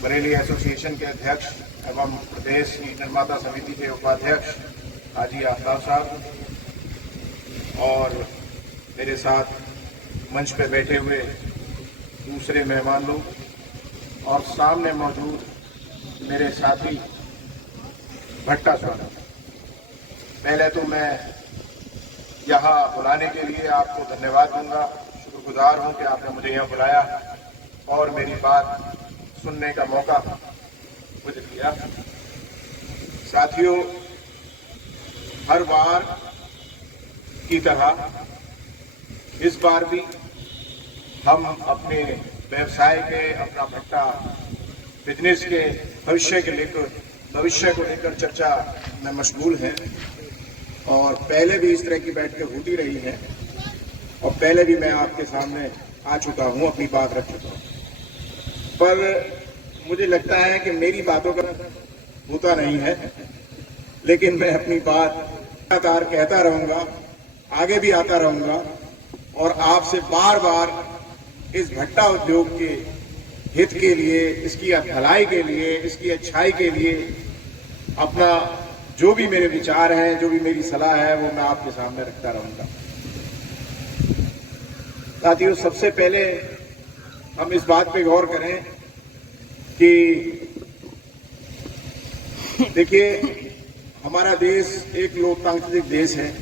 Bareilly association के अध्यक्ष एवं प्रदेश निर्माता समिति के उपाध्यक्ष हाजी आफ्ताब साहब और मेरे साथ मंच पर बैठे हुए दूसरे मेहमान लोग और सामने मौजूद मेरे साथी भट्टा साहब, पहले तो मैं यहाँ बुलाने के लिए आपको धन्यवाद दूंगा। शुक्रगुजार हूँ कि आपने मुझे यहाँ बुलाया और मेरी बात सुनने का मौका मुझे दिया। साथियों, हर बार की तरह इस बार भी हम अपने व्यवसाय के, अपना भट्टा बिजनेस के भविष्य को लेकर चर्चा में मशगूल हैं और पहले भी इस तरह की बैठकें होती रही हैं और पहले भी मैं आपके सामने आ चुका हूं, अपनी बात रख चुका हूं, पर मुझे लगता है कि मेरी बातों का होता नहीं है, लेकिन मैं अपनी बात लगातार कहता रहूंगा, आगे भी आता रहूंगा और आपसे बार बार इस भट्टा उद्योग के हित के लिए, इसकी भलाई के लिए, इसकी अच्छाई के लिए अपना जो भी मेरे विचार हैं, जो भी मेरी सलाह है, वो मैं आपके सामने रखता रहूंगा। साथियों, सबसे पहले हम इस बात पे गौर करें कि देखिए, हमारा देश एक लोकतांत्रिक देश है,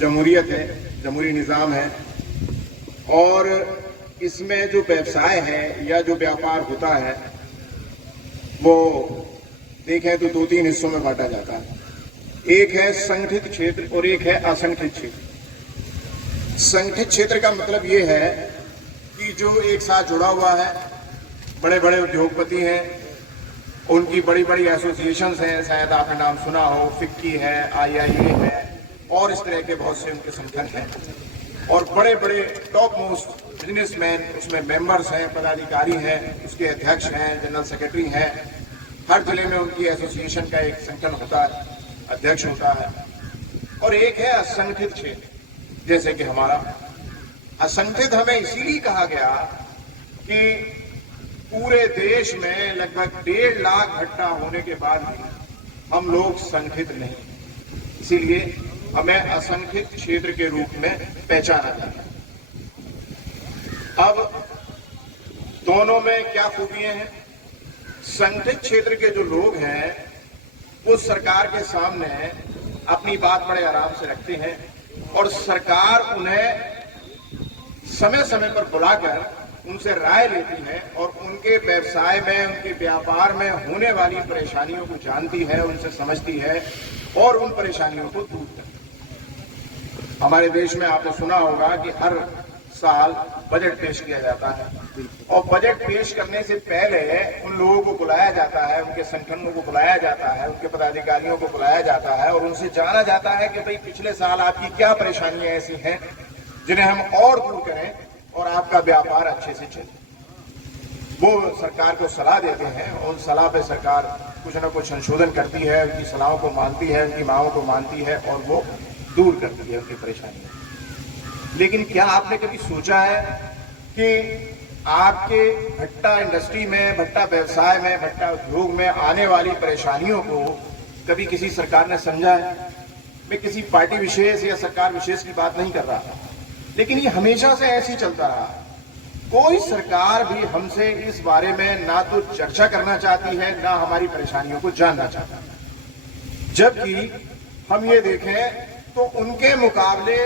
जमहूरियत है, जमहूरी निज़ाम है और इसमें जो व्यवसाय है या जो व्यापार होता है वो देखें तो दो तीन हिस्सों में बांटा जाता है। एक है संगठित क्षेत्र और एक है असंगठित क्षेत्र। संगठित क्षेत्र का मतलब ये है कि जो एक साथ जुड़ा हुआ है, बड़े बड़े उद्योगपति हैं, उनकी बड़ी बड़ी एसोसिएशंस हैं, शायद आपने नाम सुना हो, फिक्की है, IIA है और इस तरह के बहुत से उनके संगठन हैं और बड़े बड़े टॉप मोस्ट बिजनेसमैन उसमें मेंबर्स हैं, पदाधिकारी हैं, उसके अध्यक्ष हैं, जनरल सेक्रेटरी हैं। हर जिले में उनकी एसोसिएशन का एक संगठन होता है, अध्यक्ष होता है। और एक है असंगठित क्षेत्र, जैसे कि हमारा असंगठित हमें इसीलिए कहा गया कि पूरे देश में लगभग 1.5 लाख भट्टा होने के बाद भी हम लोग संगठित नहीं, इसीलिए हमें असंगठित क्षेत्र के रूप में पहचाना जाता है। अब दोनों में क्या खूबियां हैं? संगठित क्षेत्र के जो लोग हैं वो सरकार के सामने अपनी बात बड़े आराम से रखते हैं और सरकार उन्हें समय समय पर बुलाकर उनसे राय लेती है और उनके व्यवसाय में, उनके व्यापार में होने वाली परेशानियों को जानती है, उनसे समझती है और उन परेशानियों को दूर करती है। हमारे देश में आपने सुना होगा कि हर साल बजट पेश किया जाता है और बजट पेश करने से पहले उन लोगों को बुलाया जाता है, उनके संगठनों को बुलाया जाता है, उनके पदाधिकारियों को बुलाया जाता है और उनसे जाना जाता है कि भाई पिछले साल आपकी क्या परेशानियां ऐसी हैं जिन्हें हम और दूर करें और आपका व्यापार अच्छे से चले। वो सरकार को सलाह देते हैं और उस सलाह पे सरकार कुछ न कुछ संशोधन करती है, उनकी सलाहों को मानती है, उनकी मांगों को मानती है और वो दूर करती है उनकी परेशानियां। लेकिन क्या आपने कभी सोचा है कि आपके भट्टा इंडस्ट्री में, भट्टा व्यवसाय में, भट्टा उद्योग में आने वाली परेशानियों को कभी किसी सरकार ने समझा है? मैं किसी पार्टी विशेष या सरकार विशेष की बात नहीं कर रहा, लेकिन ये हमेशा से ऐसे ही चलता रहा। कोई सरकार भी हमसे इस बारे में ना तो चर्चा करना चाहती है, ना हमारी परेशानियों को जानना चाहता है। जबकि हम ये देखें तो उनके मुकाबले,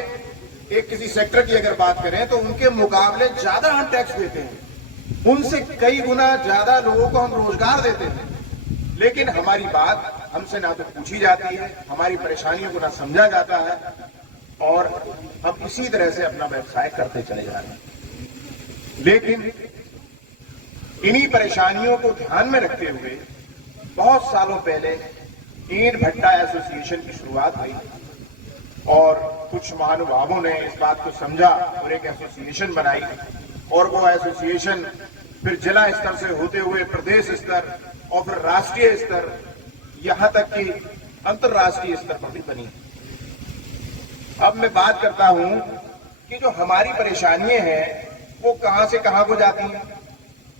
एक किसी सेक्टर की अगर बात करें तो उनके मुकाबले ज्यादा हम टैक्स देते हैं, उनसे कई गुना ज्यादा लोगों को हम रोजगार देते हैं, लेकिन हमारी बात हमसे ना तो पूछी जाती है, हमारी परेशानियों को ना समझा जाता है और हम इसी तरह से अपना व्यवसाय करते चले जा रहे हैं। लेकिन इन्हीं परेशानियों को ध्यान में रखते हुए बहुत सालों पहले ईंट भट्टा एसोसिएशन की शुरुआत हुई और कुछ महानुभावों ने इस बात को समझा और एक एसोसिएशन बनाई और वो एसोसिएशन फिर जिला स्तर से होते हुए प्रदेश स्तर और फिर राष्ट्रीय स्तर, यहां तक कि अंतर्राष्ट्रीय स्तर पर भी बनी। अब मैं बात करता हूं कि जो हमारी परेशानियां हैं वो कहां से कहां को जाती हैं।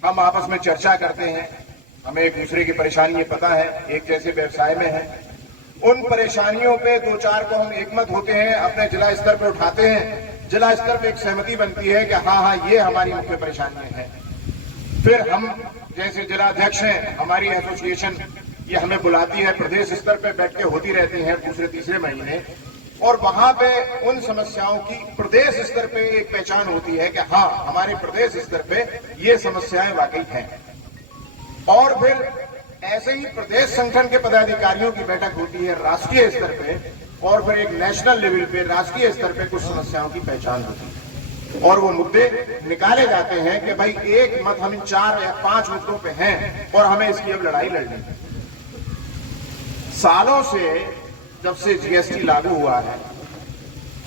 हम आपस में चर्चा करते हैं, हमें एक दूसरे की परेशानी ये पता है, एक जैसे व्यवसाय में है। उन परेशानियों पे दो चार को हम एकमत होते हैं, अपने जिला स्तर पे उठाते हैं, जिला स्तर पे एक सहमति बनती है कि हाँ ये हमारी मुख्य परेशानियां हैं। फिर हम जैसे जिला अध्यक्ष हैं, हमारी एसोसिएशन ये हमें बुलाती है, प्रदेश स्तर पे बैठ के होती रहती है दूसरे तीसरे महीने, और वहां पे उन समस्याओं की प्रदेश स्तर पे एक पहचान होती है कि हाँ हमारे प्रदेश स्तर पे ये समस्याएं वाकई हैं। और फिर ऐसे ही प्रदेश संगठन के पदाधिकारियों की बैठक होती है राष्ट्रीय स्तर पे, और फिर एक नेशनल लेवल पे राष्ट्रीय स्तर पे कुछ समस्याओं की पहचान होती है और वो मुद्दे निकाले जाते हैं कि भाई एक मत हम इन 4 या 5 मुद्दों पे हैं और हमें इसकी अब लड़ाई लड़नी है। सालों से, जब से जीएसटी लागू हुआ है,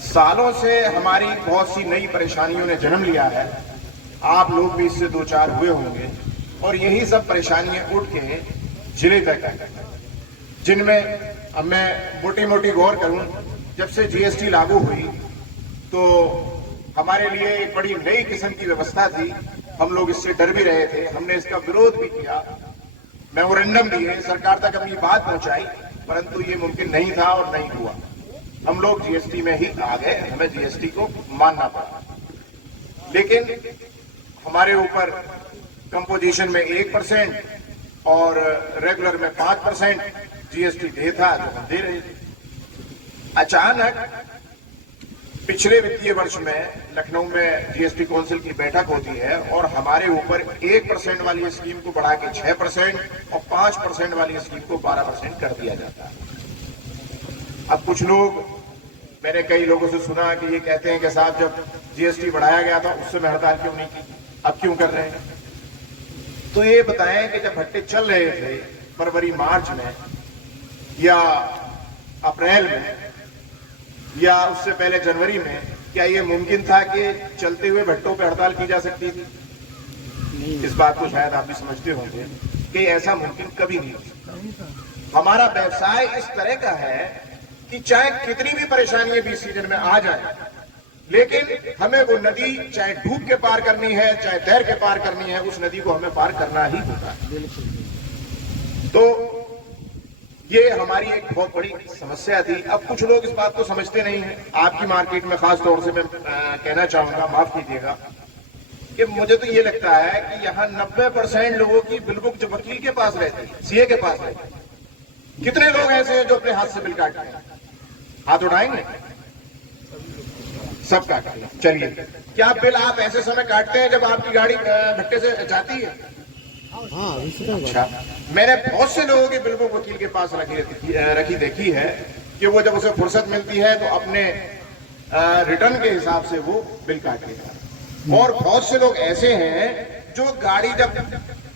सालों से हमारी बहुत सी नई परेशानियों ने जन्म लिया है। आप लोग भी इससे दो चार हुए होंगे और यही सब परेशानियां उठ के जिले तक है, जिनमें अब मैं मोटी मोटी गौर करूं। जब से जीएसटी लागू हुई तो हमारे लिए एक बड़ी नई किस्म की व्यवस्था थी। हम लोग इससे डर भी रहे थे, हमने इसका विरोध भी किया, मेमोरेंडम दिए, सरकार तक अपनी बात पहुंचाई, परंतु ये मुमकिन नहीं था और नहीं हुआ। हम लोग जीएसटी में ही आ गए, हमें जीएसटी को मानना पड़ा। लेकिन हमारे ऊपर कंपोजिशन में 1% और रेगुलर में 5% जीएसटी दे था जो हम दे रहे थे। अचानक पिछले वित्तीय वर्ष में लखनऊ में जीएसटी काउंसिल की बैठक होती है और हमारे ऊपर 1% वाली स्कीम को बढ़ा के 6% और 5% वाली स्कीम को 12% कर दिया जाता है। अब कुछ लोग, मैंने कई लोगों से सुना कि ये कहते हैं कि साहब जब जीएसटी बढ़ाया गया था उस समय हड़ताल क्यों नहीं की, अब क्यों कर रहे हैं? तो ये बताएं कि जब भट्टे चल रहे थे फरवरी मार्च में या अप्रैल में या उससे पहले जनवरी में, क्या ये मुमकिन था कि चलते हुए भट्टों पे हड़ताल की जा सकती थी? इस बात को शायद आप भी समझते होंगे कि ऐसा मुमकिन कभी नहीं हो सकता। हमारा व्यवसाय इस तरह का है कि चाहे कितनी भी परेशानियां बीच सीजन में आ जाए, लेकिन हमें वो नदी चाहे डूब के पार करनी है, चाहे तैर के पार करनी है, उस नदी को हमें पार करना ही होता है। तो ये हमारी एक बहुत बड़ी समस्या थी। अब कुछ लोग इस बात को समझते नहीं हैं। आपकी मार्केट में खास तौर से मैं कहना चाहूंगा, माफ कीजिएगा, कि मुझे तो ये लगता है कि यहाँ 90% लोगों की बिल बुक जो वकील के पास रहती है, सीए के पास रहती है। कितने लोग ऐसे हैं जो अपने हाथ से बिल काटते हैं? हाथ उठाएंगे? सब काटते हैं। चलिए, क्या बिल आप ऐसे समय काटते हैं जब आपकी गाड़ी भट्टे से जाती है? अच्छा, मैंने बहुत से लोगों के बिल बुक वकील के पास रखी देखी है कि वो जब उसे फुर्सत मिलती है तो अपने रिटर्न के हिसाब से वो बिल काट लेता है। और बहुत से लोग ऐसे हैं जो गाड़ी जब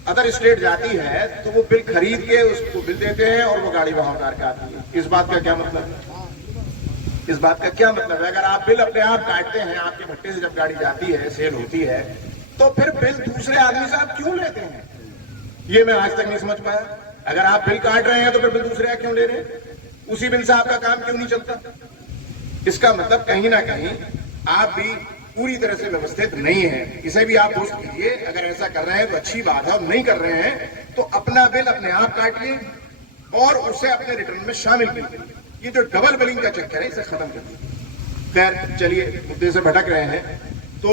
अदर स्टेट जाती है तो वो बिल खरीद के उसको बिल देते हैं और वो गाड़ी वहां उतार के आती है। इस बात का क्या मतलब है? इस बात का क्या मतलब है? अगर आप बिल अपने आप काटते हैं, आपके भट्टे से जब गाड़ी जाती है, सेल होती है, तो फिर बिल दूसरे आदमी से आप क्यों लेते हैं? ये मैं आज तक नहीं समझ पाया। अगर आप बिल काट रहे हैं तो फिर बिल दूसरे क्यों ले रहे हैं? उसी बिल से आपका काम क्यों नहीं चलता? इसका मतलब कहीं ना कहीं आप भी पूरी तरह से व्यवस्थित नहीं है। इसे भी आप दोस्त कीजिए। अगर ऐसा कर रहे हैं तो अच्छी बात है, और नहीं कर रहे हैं तो अपना बिल अपने आप काटिए और उसे अपने रिटर्न में शामिल कीजिए। ये जो डबल बिलिंग का चक्कर है, इसे खत्म करिए। खैर चलिए, मुद्दे से भटक रहे हैं। तो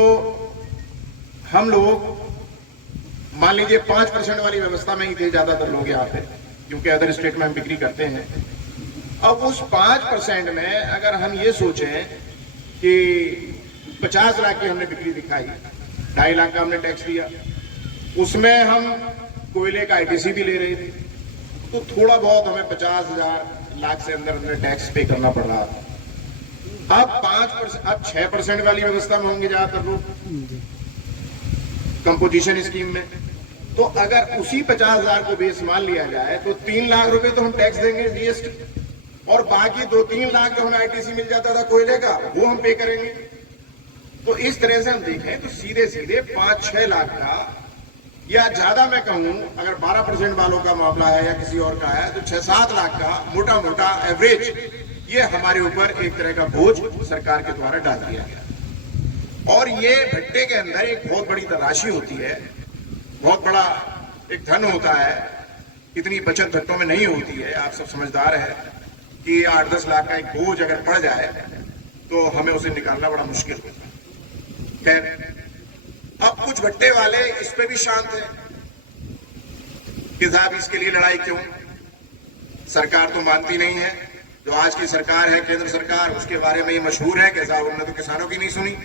हम लोग मान लीजिए 5% वाली व्यवस्था में ही थे ज्यादातर लोग यहाँ पे, क्योंकि अदर स्टेट में हम बिक्री करते हैं। अब उस 5% में अगर हम ये सोचें कि 50 लाख की हमने बिक्री दिखाई, 2.5 लाख का हमने टैक्स दिया, उसमें हम कोयले का आईटीसी भी ले रहे थे, तो थोड़ा बहुत हमें 50,000 लाख से अंदर अंदर टैक्स पे करना पड़ रहा था। अब 5%, अब 6% वाली व्यवस्था में होंगे ज्यादातर लोग कंपोजिशन स्कीम में। तो अगर उसी 50,000 को बेस मान लिया जाए तो 3 लाख रुपए तो हम टैक्स देंगे जीएसटी, और बाकी 2-3 लाख जो हमें आईटीसी मिल जाता था कोयले का, वो हम पे करेंगे। तो इस तरह से हम देखें तो सीधे सीधे 5-6 लाख का, या ज्यादा मैं कहूं अगर 12% वालों का मामला है या किसी और का है तो 6-7 लाख का मोटा मोटा एवरेज ये हमारे ऊपर एक तरह का बोझ सरकार के द्वारा डाल दिया गया। और ये भट्टे के अंदर एक बहुत बड़ी राशि होती है, बहुत बड़ा एक धन होता है इतनी बचत भट्टों में नहीं होती है। आप सब समझदार है कि 8-10 लाख का एक बोझ अगर पड़ जाए तो हमें उसे निकालना बड़ा मुश्किल होता है। खैर, अब कुछ भट्टे वाले इस पे भी शांत हैं कि साहब इसके लिए लड़ाई क्यों, सरकार तो मानती नहीं है। जो आज की सरकार है, केंद्र सरकार, उसके बारे में ये मशहूर है कि साहब उन्होंने तो किसानों की नहीं सुनी,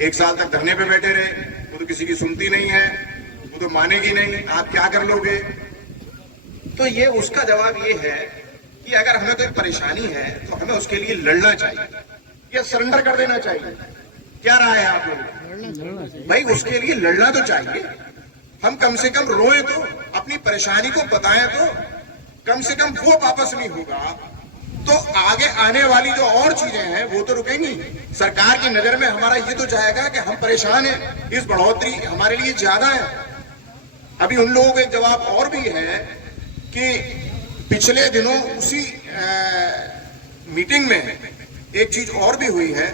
1 साल तक धरने पे बैठे रहे, वो तो किसी की सुनती नहीं है, वो तो मानेगी नहीं, आप क्या कर लोगे। तो ये उसका जवाब ये है कि अगर हमें कोई परेशानी है तो हमें उसके लिए लड़ना चाहिए या सरेंडर कर देना चाहिए। क्या राय है आप लोग? भाई उसके लिए लड़ना तो चाहिए। हम कम से कम रोए तो, अपनी परेशानी को बताएं तो, कम से कम वो वापस नहीं होगा तो आगे आने वाली जो और चीजें हैं वो तो रुकेंगी। सरकार की नजर में हमारा ये तो जाएगा कि हम परेशान हैं, इस बढ़ोतरी हमारे लिए ज्यादा है। अभी उन लोगों का एक जवाब और भी है कि पिछले दिनों उसी मीटिंग में एक चीज और भी हुई है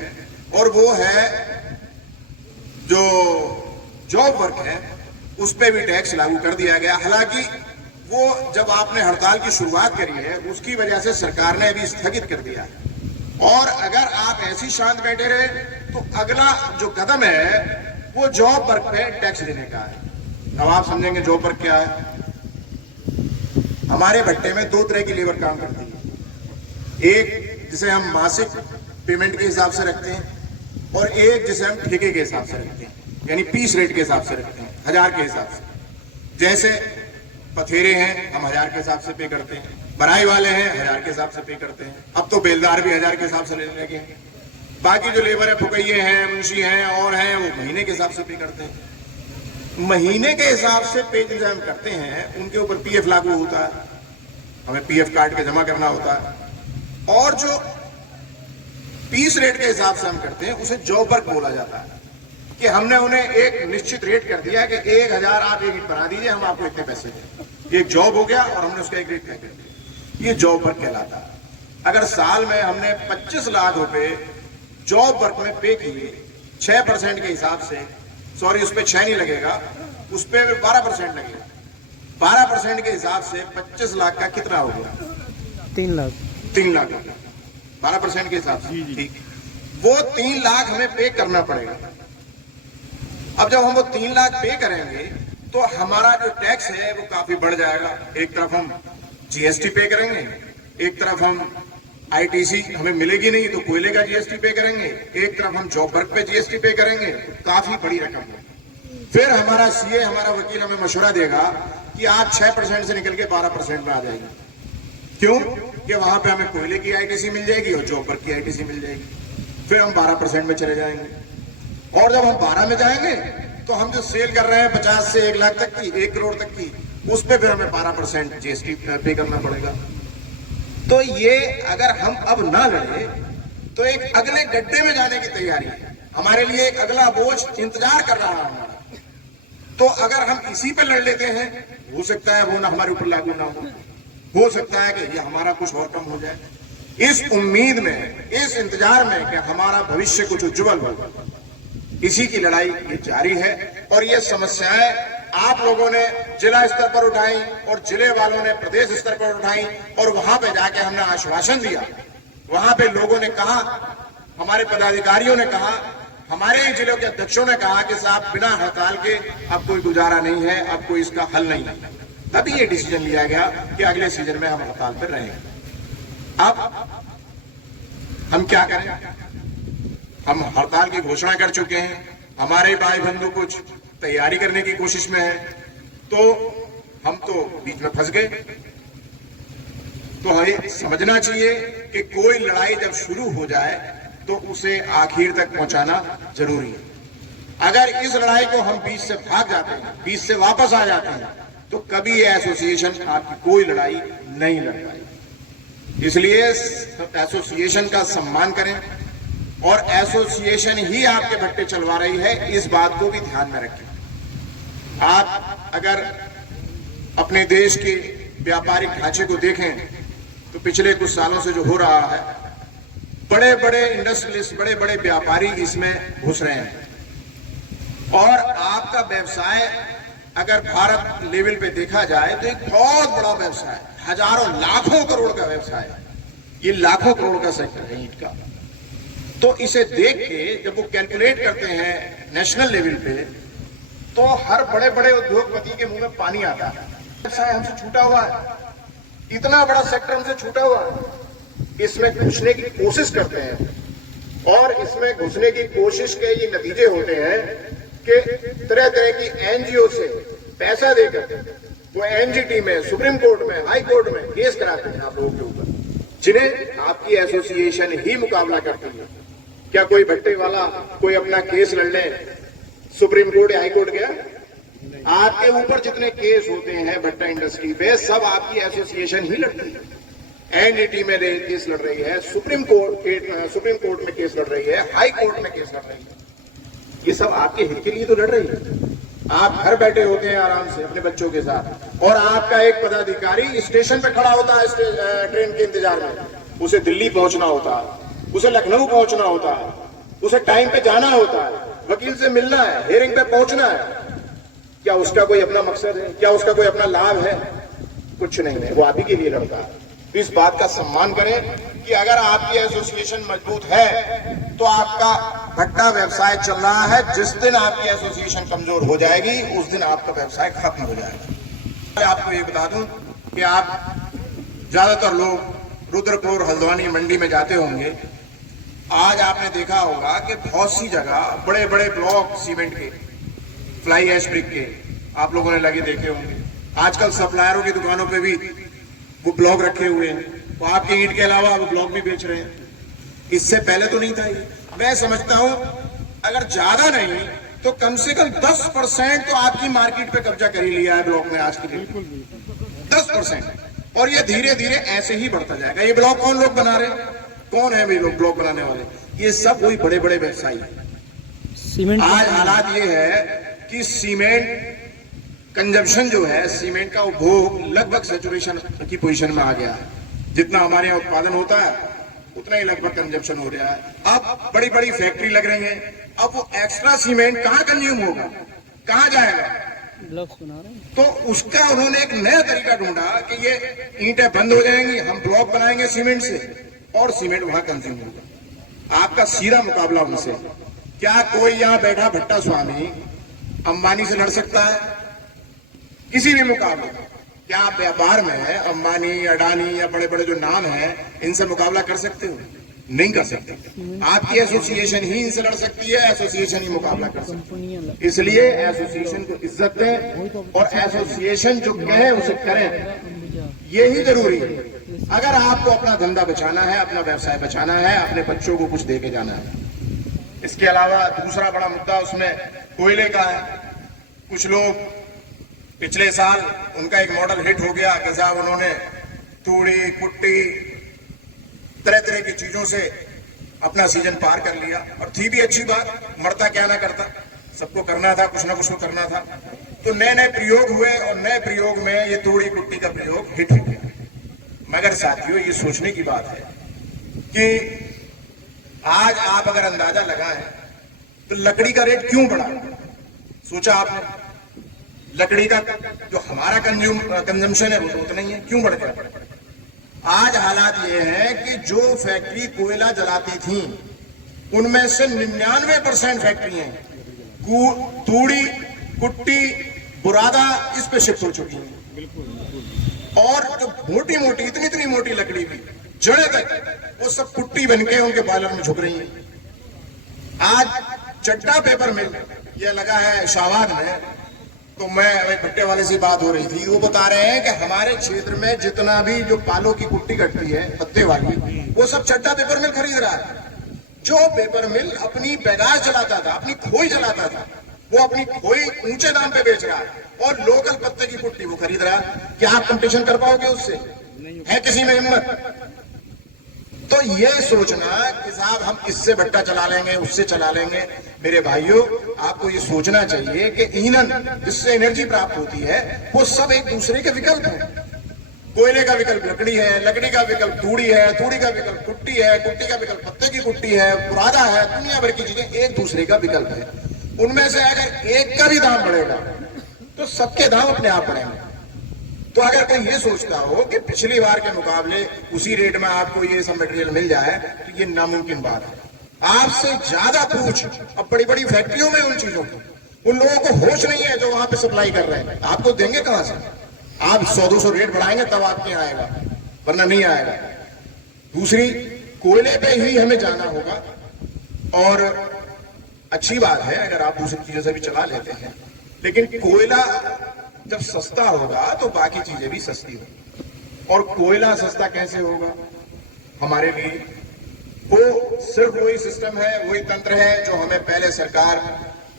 और वो है जो जॉब वर्क है उस पर भी टैक्स लागू कर दिया गया। हालांकि वो जब आपने हड़ताल की शुरुआत करी है उसकी वजह से सरकार ने अभी स्थगित कर दिया है और अगर आप ऐसी शांत बैठे रहे तो अगला जो कदम है वो जॉब वर्क पे टैक्स देने का है। अब आप समझेंगे जॉब वर्क क्या है। हमारे भट्टे में 2 तरह की लेबर काम करती है, एक जिसे हम मासिक पेमेंट के हिसाब से रखते हैं और एक जिसे हम ठेके के हिसाब से रखते हैं, यानी पीस रेट के हिसाब से रखते हैं, 1000 के हिसाब से। जैसे पथेरे हैं हम 1000 के हिसाब से पे करते हैं, बराई वाले हैं 1000 के हिसाब से पे करते हैं, अब तो बेलदार भी 1000 के हिसाब से लेने लगे हैं। बाकी जो लेबर है, फुकैये हैं, मुंशी हैं और हैं, वो महीने के हिसाब से पे करते हैं। महीने के हिसाब से पे जो हम करते हैं उनके ऊपर पीएफ लागू होता है, हमें पीएफ काट के जमा करना होता है। और जो पीस रेट के हिसाब से हम करते हैं उसे जॉब वर्क बोला जाता है कि हमने उन्हें एक निश्चित रेट कर दिया कि 1000 आप एक ईंट बना दीजिए, हम आपको इतने पैसे दें। एक जॉब हो गया और हमने उसका एक रेट तय कर दिया, ये जॉब वर्क कहलाता है। अगर साल में हमने 25 लाख रुपए जॉब वर्क में पे किए 6% के हिसाब से, सॉरी उस पर 6 नहीं लगेगा, उस पर 12% लगेगा। 12% के हिसाब से 25 लाख का कितना हो गया? 3 लाख। 3 लाख 12% के हिसाब से, ठीक। वो 3 लाख हमें पे करना पड़ेगा। अब जब हम वो 3 लाख पे करेंगे तो हमारा जो टैक्स है वो काफी बढ़ जाएगा। एक तरफ हम जीएसटी पे करेंगे, एक तरफ हम आईटीसी हमें मिलेगी नहीं तो कोयले का जीएसटी पे करेंगे, एक तरफ हम जॉब वर्क पे जीएसटी पे करेंगे, तो काफी बड़ी रकम है। फिर हमारा सीए, हमारा वकील हमें मशवरा देगा कि आप 6% से निकल के 12% में आ जाएंगे। क्यों? कि वहां पे हमें कोयले की आईटीसी मिल जाएगी और जॉब वर्क की आईटीसी मिल जाएगी। फिर हम 12% में चले जाएंगे और जब हम 12 में जाएंगे तो हम जो सेल कर रहे हैं 50 से 1 लाख तक की, 1 करोड़ तक की, उस पे फिर हमें 12% जीएसटी पे करना पड़ेगा। तो ये अगर हम अब ना लड़े तो एक अगले गड्ढे में जाने की तैयारी है, हमारे लिए एक अगला बोझ इंतजार कर रहा है हमारा। तो अगर हम इसी पे लड़ लेते हैं, हो सकता है वो ना हमारे ऊपर लागू ना हो सकता है कि ये हमारा कुछ और कम हो जाए। इस उम्मीद में, इस इंतजार में कि हमारा भविष्य कुछ उज्जवल हो, इसी की लड़ाई ये जारी है। और ये समस्याएं आप लोगों ने जिला स्तर पर उठाई और जिले वालों ने प्रदेश स्तर पर उठाई और वहां पे जाके हमने आश्वासन दिया। वहां पे लोगों ने कहा, हमारे पदाधिकारियों ने कहा, हमारे ही जिलों के अध्यक्षों ने कहा कि साहब बिना हड़ताल के अब कोई गुजारा नहीं है, अब कोई इसका हल नहीं है। तभी ये डिसीजन लिया गया कि अगले सीजन में हम हड़ताल पर रहेंगे। अब हम क्या करें? हम हड़ताल की घोषणा कर चुके हैं, हमारे भाई बंधु कुछ तैयारी करने की कोशिश में है, तो हम तो बीच में फंस गए। तो हमें समझना चाहिए कि कोई लड़ाई जब शुरू हो जाए तो उसे आखिर तक पहुंचाना जरूरी है। अगर इस लड़ाई को हम बीच से भाग जाते हैं, बीच से वापस आ जाते हैं, तो कभी ये एसोसिएशन आपकी कोई लड़ाई नहीं लड़ पाएगी। इसलिए एसोसिएशन का सम्मान करें और एसोसिएशन ही आपके भट्टे चलवा रही है, इस बात को भी ध्यान में रखें। आप अगर अपने देश के व्यापारिक ढांचे को देखें तो पिछले कुछ सालों से जो हो रहा है, बड़े बड़े इंडस्ट्रियलिस्ट, बड़े बड़े व्यापारी इसमें घुस रहे हैं और आपका व्यवसाय अगर भारत लेवल पे देखा जाए तो एक बहुत बड़ा व्यवसाय, हजारों लाखों करोड़ का व्यवसाय है। ये लाखों करोड़ का सेक्टर है ईंट का। तो इसे देख के जब वो कैलकुलेट करते हैं नेशनल लेवल पे, तो हर बड़े बड़े उद्योगपति के मुंह में पानी आता है। व्यवसाय हमसे छूटा हुआ है, इतना बड़ा सेक्टर हमसे छूटा हुआ है। इसमें घुसने की कोशिश करते हैं, और इसमें घुसने की कोशिश के ये नतीजे होते हैं कि तरह तरह की एनजीओ से पैसा देकर वो एनजीटी में, सुप्रीम कोर्ट में, हाई कोर्ट में केस कराते हैं आप लोगों के ऊपर, जिन्हें आपकी एसोसिएशन ही मुकाबला करती है। क्या कोई भट्टे वाला कोई अपना केस लड़ने सुप्रीम कोर्ट या हाई कोर्ट गया? आपके ऊपर जितने केस होते हैं भट्टा इंडस्ट्री पे, सब आपकी एसोसिएशन ही लड़ती है। एनजीटी में केस लड़ रही है, सुप्रीम कोर्ट में केस लड़ रही है, हाई कोर्ट में केस लड़ रही है। ये सब आपके हित के लिए तो लड़ रही है। आप घर बैठे होते हैं आराम से अपने बच्चों के साथ, और आपका एक पदाधिकारी स्टेशन पे खड़ा होता है ट्रेन के इंतजार में। उसे दिल्ली पहुंचना होता है, उसे लखनऊ पहुंचना होता है, उसे टाइम पे जाना होता है, वकील से मिलना है, हियरिंग पे पहुंचना है। क्या उसका कोई अपना मकसद है? क्या उसका कोई अपना लाभ है? कुछ नहीं है, वो आप ही के लिए लड़ता है। तो इस बात का सम्मान करें कि अगर आपकी एसोसिएशन मजबूत है तो आपका भट्टा व्यवसाय चल रहा है। जिस दिन आपकी एसोसिएशन कमजोर हो जाएगी, उस दिन आपका व्यवसाय खत्म हो जाएगा। मैं आपको ये बता दूं कि आप ज्यादातर लोग रुद्रपुर, हल्द्वानी, मंडी में जाते होंगे। आज आपने देखा होगा कि बहुत सी जगह बड़े बड़े ब्लॉक सीमेंट के, फ्लाई ऐश ब्रिक के आप लोगों ने लगे देखे होंगे। आजकल सप्लायरों की दुकानों पे भी वो ब्लॉक रखे हुए हैं, वो आपके ईंट के अलावा वो ब्लॉक भी बेच रहे हैं। इससे पहले तो नहीं था ये। मैं समझता हूं अगर ज्यादा नहीं तो कम से कम 10% तो आपकी मार्केट पे कब्जा कर ही लिया है ब्लॉक में आज की डेट में, 10%। और ये धीरे धीरे ऐसे ही बढ़ता जाएगा। ये ब्लॉक कौन लोग बना रहे हैं? कौन है भाई लोग ब्लॉक बनाने वाले? ये सब वही बड़े बड़े व्यवसायी हैं। आज हालात ये है कि सीमेंट कंजम्पशन जो है, सीमेंट का उपभोग लगभग सैचुरेशन की पोजीशन में आ गया है। जितना हमारे यहाँ उत्पादन होता है उतना ही लगभग कंजम्पशन हो रहा है। अब बड़ी बड़ी फैक्ट्री लग रही है, अब वो एक्स्ट्रा सीमेंट कहाँ कंज्यूम होगा, कहाँ जाएगा? तो उसका उन्होंने एक नया तरीका ढूंढा कि ये ईंटें बंद हो जाएंगी, हम ब्लॉक बनाएंगे सीमेंट से, और सीमेंट वहां कंज्यूम होगा। आपका सीधा मुकाबला उनसे। क्या कोई यहाँ बैठा भट्टा स्वामी अंबानी से लड़ सकता है? किसी भी मुकाबले? क्या आप व्यापार में अंबानी, अडानी या बड़े बड़े जो नाम हैं इनसे मुकाबला कर सकते हो? नहीं कर सकते। आपकी एसोसिएशन ही इनसे लड़ सकती है, एसोसिएशन ही मुकाबला कर सकती है। इसलिए एसोसिएशन को इज्जत दें और एसोसिएशन जो कहे उसे करें, यही जरूरी है। अगर आपको अपना धंधा बचाना है, अपना व्यवसाय बचाना है, अपने बच्चों को कुछ दे के जाना है। इसके अलावा दूसरा बड़ा मुद्दा उसमें कोयले का है। कुछ लोग पिछले साल उनका एक मॉडल हिट हो गया कि साहब उन्होंने तूड़ी, कुट्टी, तरह तरह की चीजों से अपना सीजन पार कर लिया, और थी भी अच्छी बात, मरता क्या ना करता, सबको करना था, कुछ ना कुछ तो करना था। तो नए नए प्रयोग हुए और नए प्रयोग में ये तूड़ी कुट्टी का प्रयोग हिट हो गया। मगर साथियों, ये सोचने की बात है कि आज आप अगर अंदाजा लगाएं तो लकड़ी का रेट क्यों बढ़ा? सोचा आपने? लकड़ी का जो हमारा कंजम्पशन है वो तो उतना ही है, क्यों बढ़ गया? आज हालात ये है कि जो फैक्ट्री कोयला जलाती थी उनमें से 99% फैक्ट्रियां तूड़ी, कुट्टी, बुरादा इस पे शिफ्ट हो चुकी हैं। और जो मोटी मोटी, इतनी मोटी लकड़ी भी जड़े तक, वो सब कुट्टी बनके उनके बॉयलर में झुक रही है। आज चड्डा पेपर मिल ये लगा है शाहबाद में, तो मैं भट्टे वाले से बात हो रही थी, वो बता रहे हैं कि हमारे क्षेत्र में जितना भी जो पालों की कुट्टी कटती है पत्ते वाली, वो सब चड्डा पेपर मिल खरीद रहा है। जो पेपर मिल अपनी पैदाश जलाता था, अपनी खोई जलाता था, वो अपनी खोई ऊंचे दाम पे बेच रहा है, और लोकल पत्ते की कुट्टी वो खरीद रहा है। क्या आप कंपटीशन कर पाओगे उससे? है किसी में हिम्मत? तो ये सोचना कि साहब हम इससे भट्टा चला लेंगे, उससे चला लेंगे, मेरे भाइयों आपको ये सोचना चाहिए कि ईंधन जिससे एनर्जी प्राप्त होती है वो सब एक दूसरे के विकल्प है। कोयले का विकल्प लकड़ी है, लकड़ी का विकल्प तूड़ी है, तूड़ी का विकल्प कुट्टी है, कुट्टी का विकल्प पत्ते की कुट्टी है, पुरादा है, दुनिया भर की चीजें एक दूसरे का विकल्प है। उनमें से अगर एक का भी दाम बढ़ेगा तो सबके दाम अपने आप बढ़ेंगे। तो अगर कोई ये सोचता हो कि पिछली बार के मुकाबले उसी रेट में आपको ये सब मटेरियल मिल जाए, तो ये नामुमकिन बात है। आपसे ज्यादा पूछ अब बड़ी बड़ी फैक्ट्रियों में उन चीजों की, उन लोगों को होश नहीं है जो वहां पे सप्लाई कर रहे हैं। आपको देंगे कहां से? आप 100-200 रेट बढ़ाएंगे तब आपके यहाँ आएगा, वरना नहीं आएगा। दूसरी, कोयले पे ही हमें जाना होगा। और अच्छी बात है अगर आप दूसरी चीजों से भी चला लेते हैं, लेकिन कोयला जब सस्ता होगा तो बाकी चीजें भी सस्ती होंगी। और कोयला सस्ता कैसे होगा हमारे लिए? वो सिर्फ वही सिस्टम है, वही तंत्र है जो हमें पहले सरकार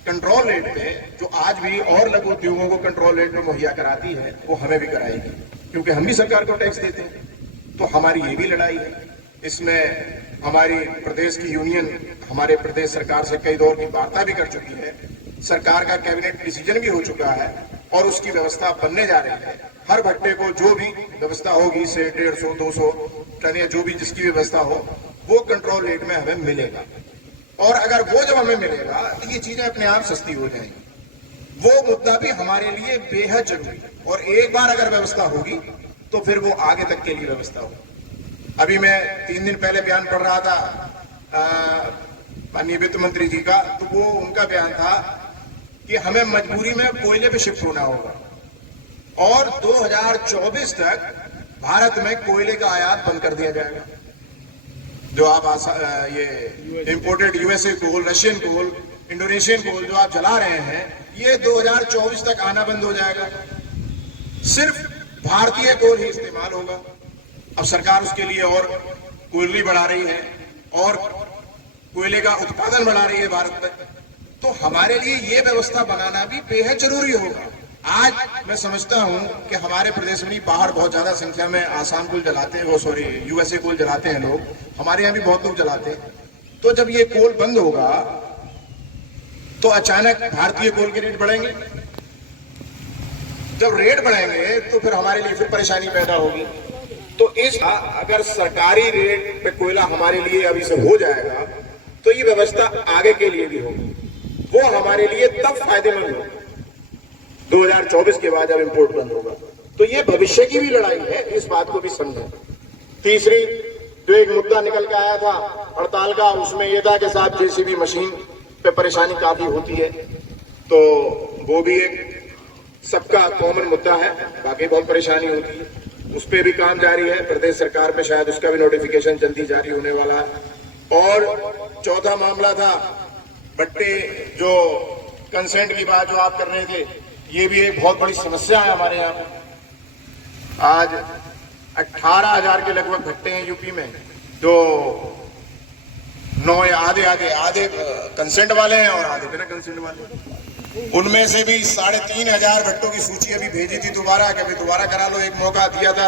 कंट्रोल रेट पे, जो आज भी और लघु उद्योगों को कंट्रोल रेट में मुहैया कराती है, वो हमें भी कराएगी, क्योंकि हम भी सरकार को टैक्स देते हैं। तो हमारी ये भी लड़ाई है। इसमें हमारी प्रदेश की यूनियन हमारे प्रदेश सरकार से कई दौर की वार्ता भी कर चुकी है। सरकार का कैबिनेट डिसीजन भी हो चुका है और उसकी व्यवस्था बनने जा रही है। हर भट्टे को जो भी व्यवस्था होगी, से 150-200 टन या जो भी जिसकी व्यवस्था हो, वो कंट्रोल रेट में हमें मिलेगा। और अगर वो जब हमें मिलेगा तो ये चीजें अपने आप सस्ती हो जाएंगी। वो मुद्दा भी हमारे लिए बेहद जरूरी है। और एक बार अगर व्यवस्था होगी तो फिर वो आगे तक के लिए व्यवस्था होगी। अभी मैं 3 दिन पहले बयान पढ़ रहा था माननीय वित्त मंत्री जी का, तो वो उनका बयान था कि हमें मजबूरी में कोयले पे शिफ्ट होना होगा और 2024 तक भारत में कोयले का आयात बंद कर दिया जाएगा। जो आप ये इंपोर्टेड यूएसए कोल, रशियन कोल, इंडोनेशियन कोल जो आप जला रहे हैं, ये 2024 तक आना बंद हो जाएगा। सिर्फ भारतीय कोल ही इस्तेमाल होगा। अब सरकार उसके लिए और कोयले बढ़ा रही है और कोयले का उत्पादन बढ़ा रही है भारत में। तो हमारे लिए ये व्यवस्था बनाना भी बेहद जरूरी होगा। आज मैं समझता हूं कि हमारे प्रदेश में बाहर बहुत ज्यादा संख्या में आसाम कोल जलाते हैं, वो सॉरी यूएसए कोल जलाते हैं लोग, हमारे यहाँ भी बहुत लोग जलाते हैं। तो जब ये कोल बंद होगा तो अचानक भारतीय कोल के रेट बढ़ेंगे। जब रेट बढ़ेंगे तो फिर हमारे लिए फिर परेशानी पैदा होगी। तो इस अगर सरकारी रेट पे कोयला हमारे लिए अभी से हो जाएगा तो ये व्यवस्था आगे के लिए भी होगी। वो हमारे लिए तब फायदेमंद होगी 2024 के बाद जब इंपोर्ट बंद होगा। तो ये भविष्य की भी लड़ाई है, इस बात को भी समझें। तीसरी, जो एक मुद्दा निकल के आया था हड़ताल का, उसमें यह था कि साहब जेसीबी मशीन पे परेशानी काफी होती है। तो वो भी एक सबका कॉमन मुद्दा है, बाकी बहुत परेशानी होती है, उस पर भी काम जारी है। प्रदेश सरकार में शायद उसका भी नोटिफिकेशन जल्दी जारी होने वाला है। और चौथा मामला था भट्टे, जो कंसेंट की बात जो आप कर रहे थे, ये भी एक बहुत बड़ी समस्या है हमारे यहाँ पे। आज 18,000 के लगभग भट्टे हैं यूपी में, जो 9 या आधे कंसेंट वाले हैं और आधे बिना कंसेंट वाले। उनमें से भी 3,500 भट्टों की सूची अभी भेजी थी दोबारा, कि भाई दोबारा करा लो। एक मौका दिया था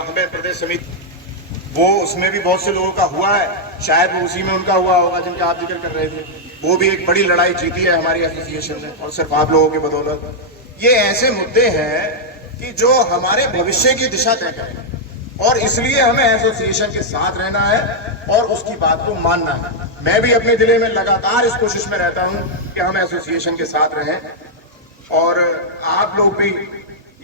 हमें प्रदेश समिति, वो उसमें भी बहुत से लोगों का हुआ है, शायद वो उसी में उनका हुआ होगा जिनका आप जिक्र कर रहे थे। वो भी एक बड़ी लड़ाई जीती है हमारी एसोसिएशन ने, और सिर्फ आप लोगों की बदौलत। ये ऐसे मुद्दे हैं कि जो हमारे भविष्य की दिशा तय करें, और इसलिए हमें एसोसिएशन के साथ रहना है और उसकी बात को मानना है। मैं भी अपने जिले में लगातार इस कोशिश में रहता हूं कि हम एसोसिएशन के साथ रहें, और आप लोग भी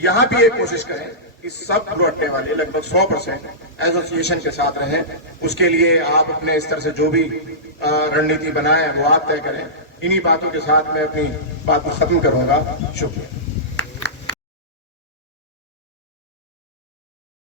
यहां भी एक कोशिश करें कि सब भुट्टे वाले लगभग 100% एसोसिएशन के साथ रहें। उसके लिए आप अपने स्तर से जो भी रणनीति बनाएं वो आप तय करें। इन्हीं बातों के साथ मैं अपनी बात को खत्म करूंगा। शुक्रिया।